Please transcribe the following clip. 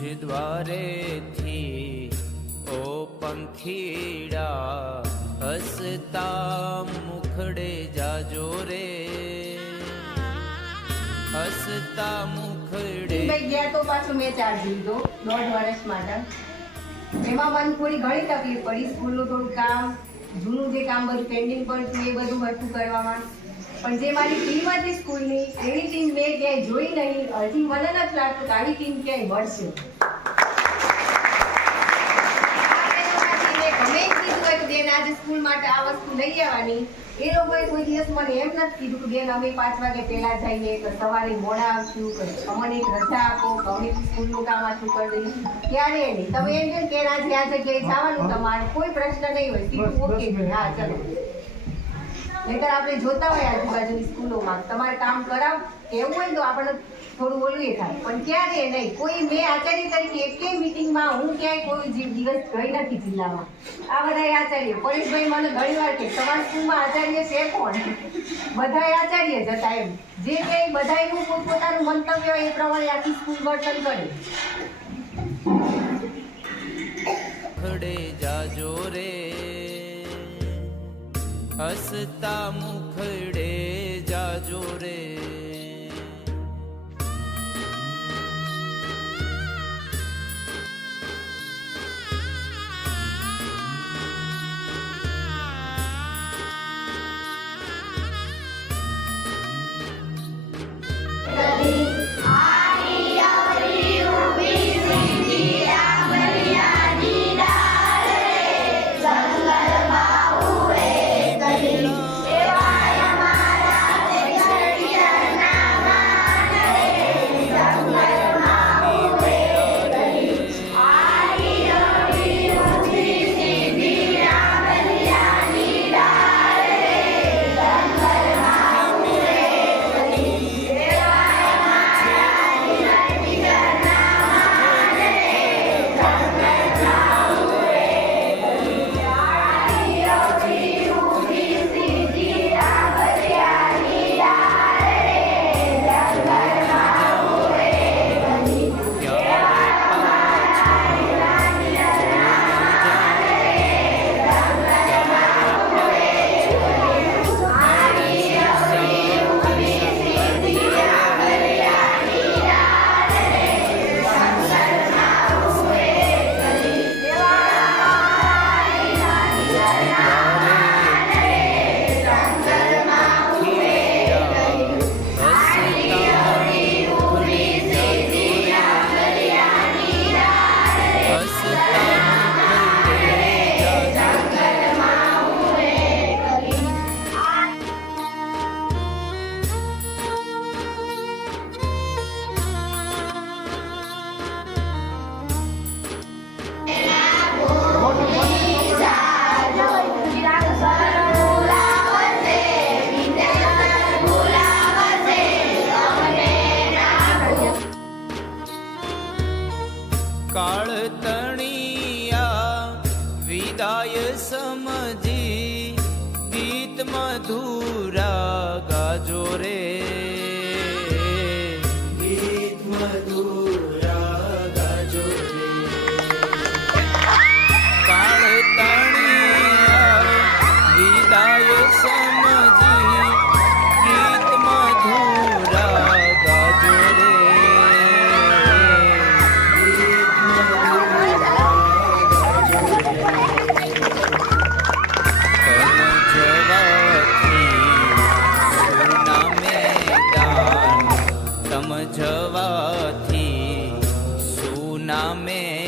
द्वारे थी ओ पंखीड़ा हसता मुखड़े जाजो रे हसता मुखड़े गया तो पाछो मैं चार्ज लीधो 1.5 વર્ષ માટે એમાં મને થોડી ઘણી તકલીફ પડી સ્કૂલનું થોડું કામ જૂનું જે કામ બધું પેન્ડિંગ પડતું એ બધું હટું કરવામાં પણ જે મારી ટીમ હતી સ્કૂલની એવી ટીમ મેં ક્યાંય જોઈ નહીં હજી મને નથી લાગતું કે આવી ટીમ ક્યાંય મળશે ગમે કીધું હોય કે બેન આજે સ્કૂલ માટે આ વસ્તુ લઈ આવવાની એ લોકોએ કોઈ દિવસ મને એમ નથી કીધું કે બેન અમે 5 વાગે પહેલા જઈએ કે સવારે મોડા આવશું કે અમને એક રજા આપો કે અમે સ્કૂલનું કામ આટલું કરી દઈએ ક્યારે નહીં તમે એમ કે આજે આ જગ્યાએ જવાનું તમારે કોઈ પ્રશ્ન નહીં હોય સીધું ઓકે છે હા ચલો નહીતર આપણે જોતા હોય આજુબાજુની સ્કૂલોમાં તમારે કામ કરાવ એવું હોય તો આપણે થોડું ઓલું એ થાય પણ ક્યારે નહીં કોઈ મેં આચાર્ય તરીકે એકેય મિટિંગમાં હું ક્યાંય કોઈ દિવસ ગઈ નથી જિલ્લામાં આ બધા આચાર્ય પરેશભાઈ મને ઘણીવાર કે તમારા સ્કૂલમાં આચાર્ય છે કોણ બધા આચાર્ય જ હતા એમ જે કંઈ બધાનું પોતપોતાનું મંતવ્ય હોય એ પ્રમાણે આખી સ્કૂલ વર્તન કરે खड़े जाजो रे हसता मुखड़े जाजो रे काळतणिया विदाय समझी गीत मधुरा गाजो रे